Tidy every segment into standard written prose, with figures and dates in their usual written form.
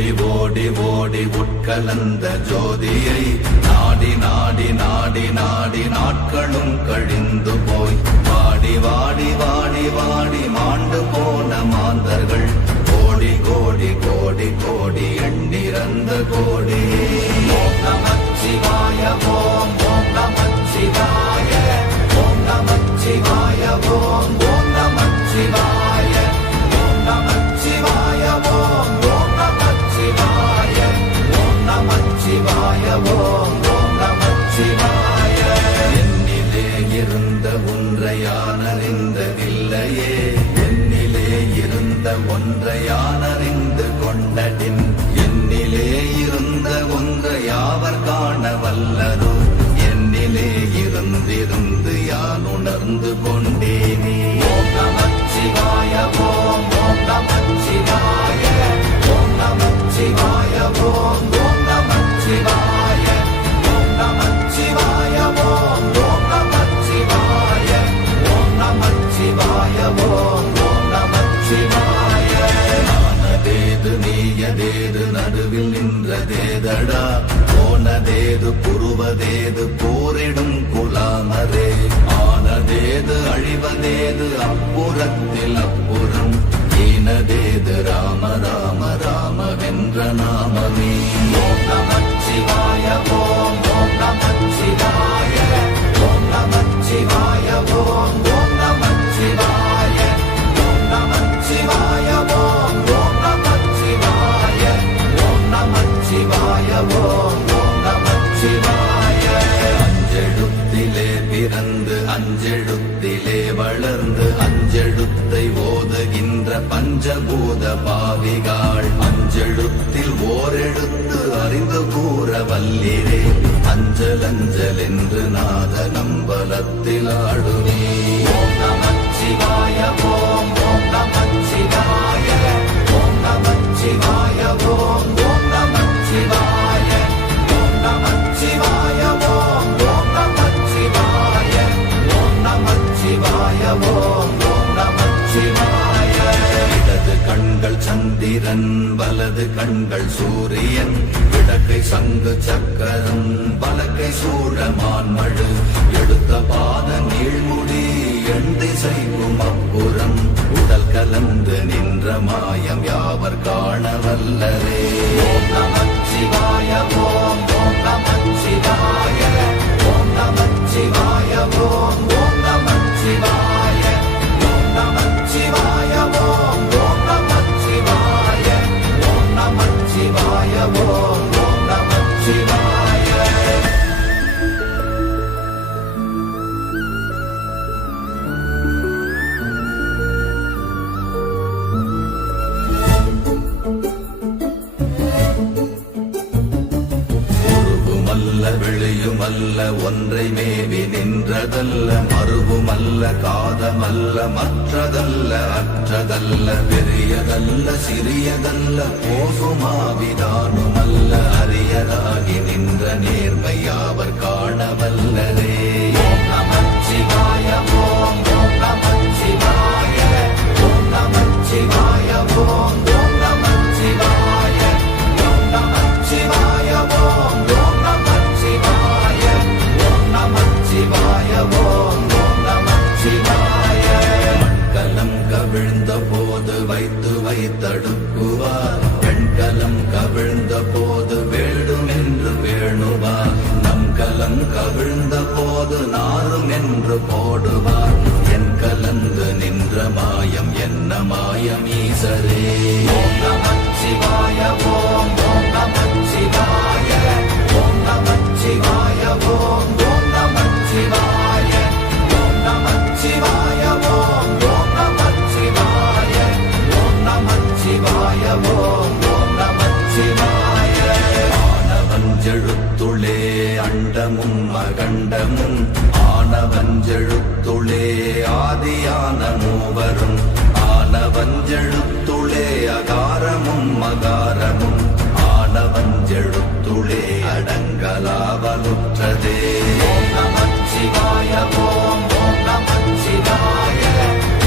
ஓடி ஓடி ஓடி உட்கலந்த ஜோதியை நாடி நாடி நாடி நாடி நாட்களும் கழிந்து போய் வாடி வாடி வாடி வாடி மாண்டு போன மாந்தர்கள் கோடி கோடி கோடி கோடி எண்ணிறந்த கோடி. ஓம் நமச்சிவாய ஓம் ஓம் நமச்சிவாய ஓம் நமச்சிவாய ஓம் ஓம் நமச்சிவாய ஓம் நமச்சிவாய ஓம் ஓம் நமச்சிவாய ஓம் நமச்சிவாய ஓம் ஓம் நமச்சிவாய. என்னிலே இருந்த ஒன்றை யான் அறிந்ததில்லையே, என்னிலே இருந்த ஒன்றை யான் அறிந்து கொண்டடின், என்னிலே இருந்த ஒன்றை யாவர் காண வல்லரோ, என்னிலே இருந்திருந்து யான் உணர்ந்து கொண்டேனே. ஓம் நமச்சிவாய ஓம் ஓம் நமச்சிவாய ஓம் நமச்சிவாய ஓம் ஓம் நமச்சிவாய ஓம் நமச்சிவாய ஓம் ஓம் நமச்சிவாய ஓம் நமச்சிவாய ஓம் ஓம் நமச்சிவாய. நானதேது நீயதேது நடுவில் நின்றதேதடா, போனதேது புருவதேது போரிடும் குலாமரே, ஆனதேது அழிவதேது அப்புறத்தில் அப்புறம், ஈனதேது ராம ராம ராம வென்ற நாமமே. ஓம் நமச்சிவாய ஓம் ஓம் நமச்சிவாய ஓம் நமச்சிவாய ஓம் ஓம் நமச்சிவாய ஓம் நமச்சிவாய ஓம் ஓம் நமச்சிவாய ஓம் நமச்சிவாய ஓம் ஓம் நமச்சிவாய. அஞ்செழுத்திலே பிறந்து அஞ்செழுத்திலே வளர்ந்து அஞ்செழுத்தை ஓதுகின்ற பஞ்சபூத பாவிகாள், அஞ்செழுத்தில் ஓரெழுத்து அறிந்து கூற வல்லிரே, அஞ்சல் அஞ்சல் என்று நாத நம்பலத்தில் ஆடுமே. ஓம் நமச்சிவாய ஓம் ஓம் நமச்சிவாய ஓம் நமச்சிவாய ஓம் ஓம் நமச்சிவாய ஓம் நமச்சிவாய ஓம் ஓம் நமச்சிவாய ஓம் நமச்சிவாய ஓம் ஓம் நமச்சிவாய. இடது கண்கள் சந்திரன் வலது கண்கள் சூரியன், இடக்கை சங்கு சக்கரம் வலக்கை சூழமான் மழு, எடுத்த பாத நீழ்முடி எண் திசைக்கும் அப்புறம், உடல் கலந்து நின்ற மாயம் யாவர் காண வல்லரே. ஓம் நமச்சிவாய ஓம் ஓம் நமச்சிவாய ஓம் நமச்சிவாய ஓம் ஓம் நமச்சிவாய ஓம் நமச்சிவாய ஓம் ஓம் நமச்சிவாய ஓம் நமச்சிவாய ஓம் ஓம் நமச்சிவாய. வெளியுமல்ல ஒன்றை மேவி நின்றதல்ல, மறுவுமல்ல காதமல்ல மற்றதல்ல அற்றதல்ல, பெரியதல்ல சிறியதல்ல போகுமாவிதானுமல்ல, அரியராகி நின்ற நேர்மை யாவர் காணவல்லரே. ஓம் நமச்சிவாய ஓம் ஓம் நமச்சிவாய ஓம் நமச்சிவாய ஓம் ஓம் நமச்சிவாய ஓம் நமச்சிவாய ஓம் ஓம் நமச்சிவாய ஓம் நமச்சிவாய ஓம் ஓம் நமச்சிவாய. மண்கலம் கவிழ்ந்த போது வைத்து வைத்தடுக்குவார், பெண்கலம் கவிழ்ந்த போது வேண்டும் என்று வேணுவார், நம் கலம் கவிழ்ந்த போது நாரும் என்று போடுவார், என் கலந்து நின்ற மாயம் என்ன மாயம் ஈசரே. ஓம் நமச்சிவாய ஓம் ஓம் நமச்சிவாய ஓம் நமச்சிவாய ஓம் ஓம் நமச்சிவாய ஓம் நமச்சிவாய ஓம் ஓம் நமச்சிவாய ஓம் நமச்சிவாய ஓம் ஓம் நமச்சிவாய. ஆனவஞ்செழுத்துளே அண்டமும் அகண்டமும், ஆனவஞ்செழுத்துளே ஆதியான மூவரும், ஆனவஞ்செழுத்துளே அகாரமும் அகாரமும், ஆனவஞ்செழுத்துளே அடங்கலாவலுற்றதே. ஓம் நமச்சிவாய ஓம் ஓம் நமச்சிவாய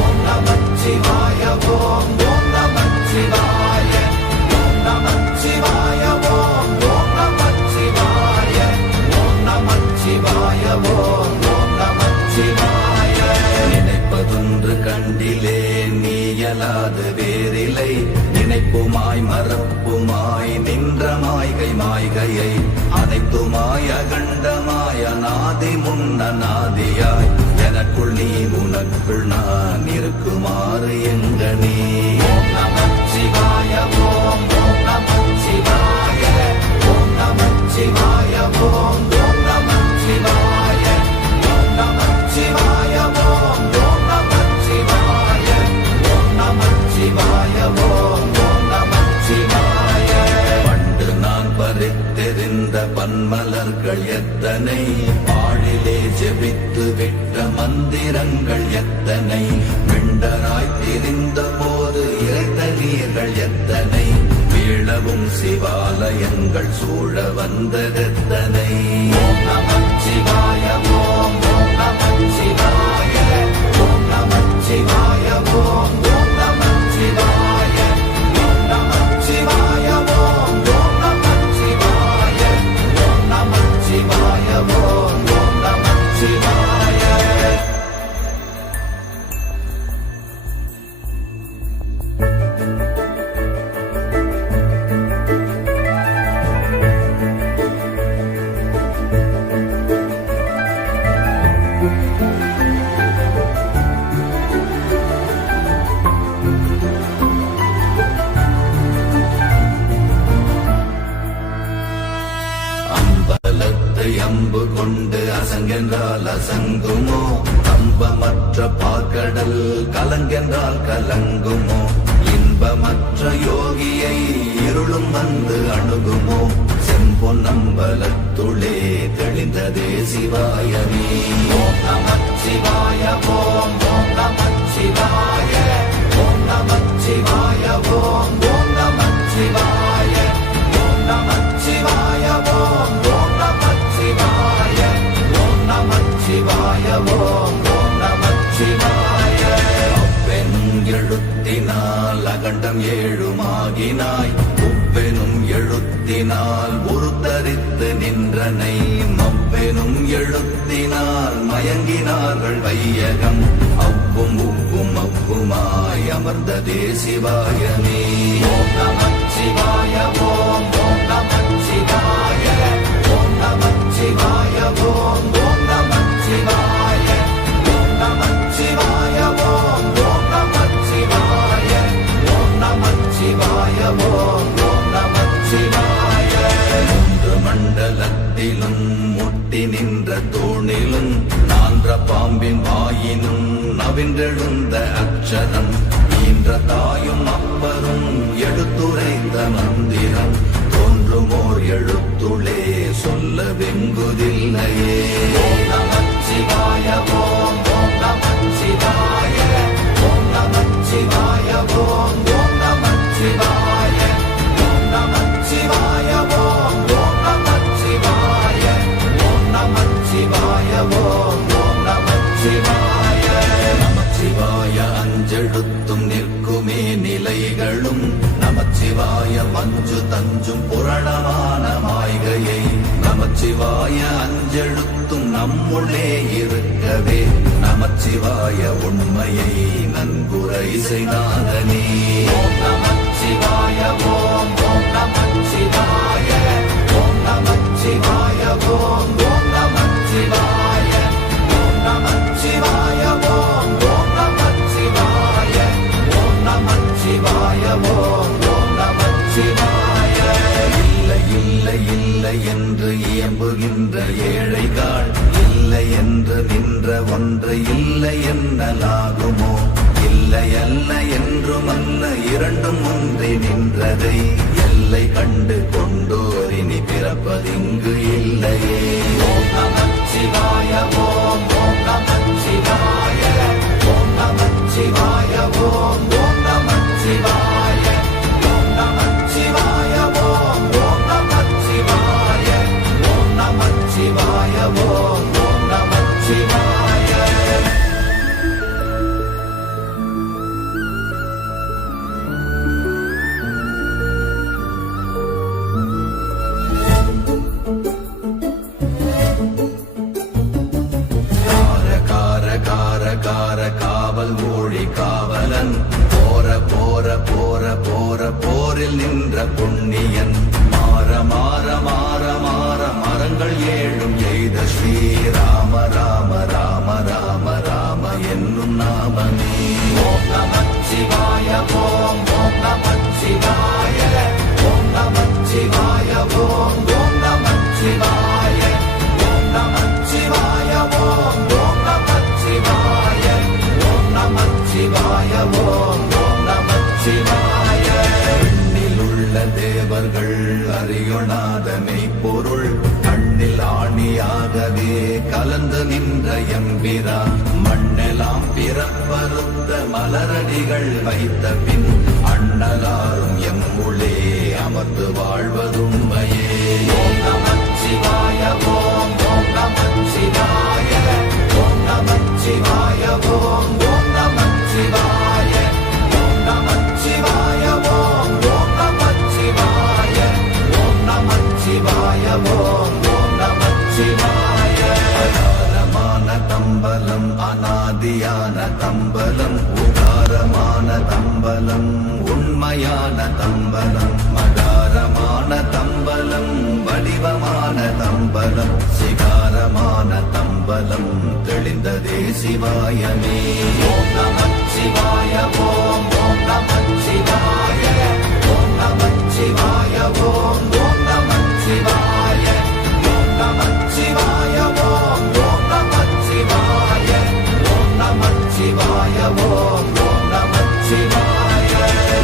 ஓம் நமச்சிவாய ஓம் ஓம் நமச்சிவாய ஓம் நமச்சிவாய சிவாய ஓம் ஓம் நமச்சிவாய. நினைப்பதொன்று கண்டிலே நீயலாது வேறில்லை, நினைப்புமாய் மறப்புமாய் நின்ற மாய்கை மாய்கையை அனைத்துமாய் அகண்டமாய் அநாதி முன்ன நாதியாய் எனக்குள் நீ உனக்குள் நான் இருக்குமாறு எங்க நீ. ஓம் நமச்சிவாய ஓம் ஓம் நமச்சிவாய ஓம் நமச்சிவாய ஓம் ஓம் நமச்சிவாய ஓம் நமச்சிவாய ஓம் ஓம் நமச்சிவாய ஓம் நமச்சிவாய ஓம் ஓம் நமச்சிவாய. பண்டு நான் பறித்தெறிந்த பன்மலர்கள் எத்தனை, பாழிலே ஜெபித்து விட்ட மந்திரங்கள் எத்தனை, விண்டராய் திரிந்த போது இறைத்த நீர்கள் எத்தனை, வீழவும் சிவாலயங்கள் சூழ வந்ததெத்தனை. ஓம் நமச்சிவாய ஓம் ஓம் நமச்சிவாய ஓம் நமச்சிவாய ஓம் ஓம் நமச்சிவாய ஓம் நமச்சிவாய ஓம் ஓம் நமச்சிவாய ஓம் நமச்சிவாய ஓம் ஓம் நமச்சிவாய. அம்பலத்தை அம்பு கொண்டு அசங்கென்றால் அசங்குமோ, கம்பமற்ற பாக்கடல் கலங்கென்றால் கலங்குமோ, இன்பமற்ற யோகியை இருளும் வந்து அணுகுமோ, செம்பொன்னம்பலத்துளே தெளிந்ததே சிவாயமே. ஓம் நமச்சிவாய ஓம் ஓம் நமச்சிவாய ஓம் நமச்சிவாய ஓம் ஓம் நமச்சிவாய ஓம் நமச்சிவாய ஓம் ஓம் நமச்சிவாய ஓம் நமச்சிவாய ஓம் ஓம் நமச்சிவாய. அப்பெனும் எழுத்தினால் அகண்டம் ஏழுமாகினாய், உப்பெனும் எழுத்தினால் உருத்தரித்து நின்றனை, மப்பெனும் எழுத்தினால் மயங்கினார்கள் வையகம், அவ்வும் உப்பும் அப்புமாய் அமர்ந்ததே சிவாயமே. ஓம் நமச்சிவாய ஓம் ஓம் நமச்சிவாய ஓம் நமச்சிவாய ஓம் ஓம் நமச்சிவாய ஓம் நமச்சிவாய ஓம் ஓம் நமச்சிவாய ஓம் நமச்சிவாய ஓம் ஓம் நமச்சிவாய. மூன்று மண்டலத்திலும் முட்டி நின்ற தூணிலும் நான்ற பாம்பின் வாயினும் நவின்றெழுந்த அக்ஷரம், ஈன்ற தாயும் அப்பரும் எடுத்துரைத்த மந்திரம், தோன்றுமோர் எழுத்துளே சொல்ல வெங்குதில்லையே. ஓம் நமச்சிவாய ஓம் ஓம் நமச்சிவாய ஓம் நமச்சிவாய ஓம் ஓம் நமச்சிவாய ஓம் நமச்சிவாய ஓம் ஓம் நமச்சிவாய ஓம் நமச்சிவாய ஓம் ஓம் நமச்சிவாய. நமச்சிவாய அஞ்செழுத்தும் நிற்குமே நிலைகளும், நமச்சிவாய மஞ்சு தஞ்சும் புரணமான மாய்கையை, நமச்சிவாய அஞ்செழுத்தும் நம்முள்ளே இருக்கவே, நமச்சிவாய உண்மையை நன்குரை செய்தாதனே. ஓம் நமச்சிவாய ஓம் ஓம் நமச்சிவாய ஓம் நமச்சிவாய ஓம் ஓம் நமச்சிவாய ஓம் நமச்சிவாய ஓம் ஓம் நமச்சிவாய ஓம் நமச்சிவாய ஓம் ஓம் நமச்சிவாய. இல்லை இல்லை இல்லை என்று இயம்புகின்ற ஏழைகள், இல்லை என்று நின்ற ஒன்று இல்லை என்னலாகுமோ, இல்லை அல்ல என்றுமல்ல இரண்டும் ஒன்றி நின்றதை எல்லை கண்டு கொண்டோரினி பிறப்பதிங்கு இல்லையே. ஓம் நமச்சிவாய ஓம் ஓம் நமச்சிவாய ஓம் நமச்சிவாய ஓம் ஓம் நமச்சிவாய ஓம் நமச்சிவாய ஓம் ஓம் நமச்சிவாய ஓம் நமச்சிவாய ஓம் ஓம் நமச்சிவாய. வழி காவலன் போர போர போர போர போரில் நின்ற புண்ணியன் மாற மாற மாற மாற மரங்கள் ஏழும் எய்த ஸ்ரீராம ராம ராம ராம ராம என்னும் நாமமே ஓம் நமச்சிவாய ஓம் ஓம் நமச்சிவாய ஓம் நமச்சிவாய ஓம் ஓம் நமச்சிவாய ஓம் நமச்சிவாய ஓம் ஓம் நமச்சிவாய ஓம் நமச்சிவாய ஓம் ஓம் நமச்சிவாய எண்ணிலுள்ள தேவர்கள் அறியொணாத மெய்ப்பொருள் கண்ணில் ஆணியாகவே கலந்து நின்ற எம்பிரா மண்ணெல்லாம் பிறப்பறுத்த மலரடிகள் வைத்த பின் அண்ணலாரும் எம்முளே அமர்ந்து வாழ்வதுண்மையே ஓம் நமச்சிவாய ஓம் ஓம் நமச்சிவாய ஓம் நமச்சிவாய ஓம் ஓம் நமச்சிவாய ஓம் நமச்சிவாய ஓம் ஓம் நமச்சிவாய ஓம் நமச்சிவாய ஓம் ஓம் நமச்சிவாய அகாரமான தம்பலம் அநாதியான தம்பலம் உகாரமான தம்பலம் உண்மையான தம்பலம் மகாரமான தம்பலம் வடிவமான தம்பலம் சிகாரமான தம்பலம் தெளிந்ததே சிவாயமே ஓம் நமச்சிவாய ஓம் ஓம் நமச்சிவாய ஓம் நமச்சிவாய ஓம் ஓம் நமச்சிவாய ஓம் நமச்சிவாய ஓம் ஓம் நமச்சிவாய ஓம் நமச்சிவாய ஓம் ஓம் நமச்சிவாய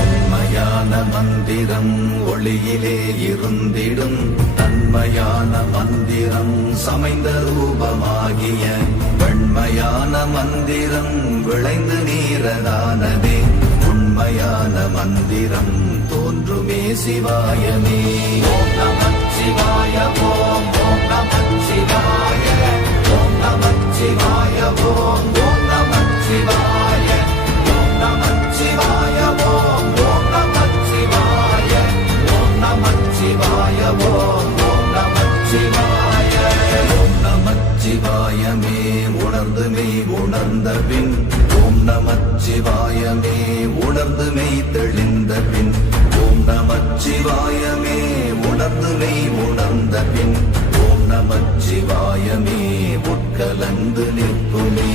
உண்மையான மந்திரம் ஒளியிலே இருந்திடும் தன்மையான மந்திரம் சமைந்த ரூபமாகிய வெண்மையான மந்திரம் விளைந்து நீரதானதே உண்மையான மந்திரம் தோன்றுமே சிவாயமே ஓம் நமச்சிவாய ஓம் ஓம் நமச்சிவாய ஓம் நமச்சிவாய ஓம் ஓம் நமச்சிவாய ஓம் நமச்சிவாய ஓம் ஓம் நமச்சிவாய ஓம் நமச்சிவாய ஓம் ஓம் நமச்சிவாய ஓம் நமச்சிவாயமே உணர்ந்து மெய் உணர்ந்த பின் ஓம் நமச்சிவாயமே உணர்ந்து மெய் தெளிந்த பின் ஓம் நமச்சிவாயமே உணர்ந்து மெய் உணர்ந்த பின் ஓம் நமச்சிவாயமே உட்கலந்து நிற்குமே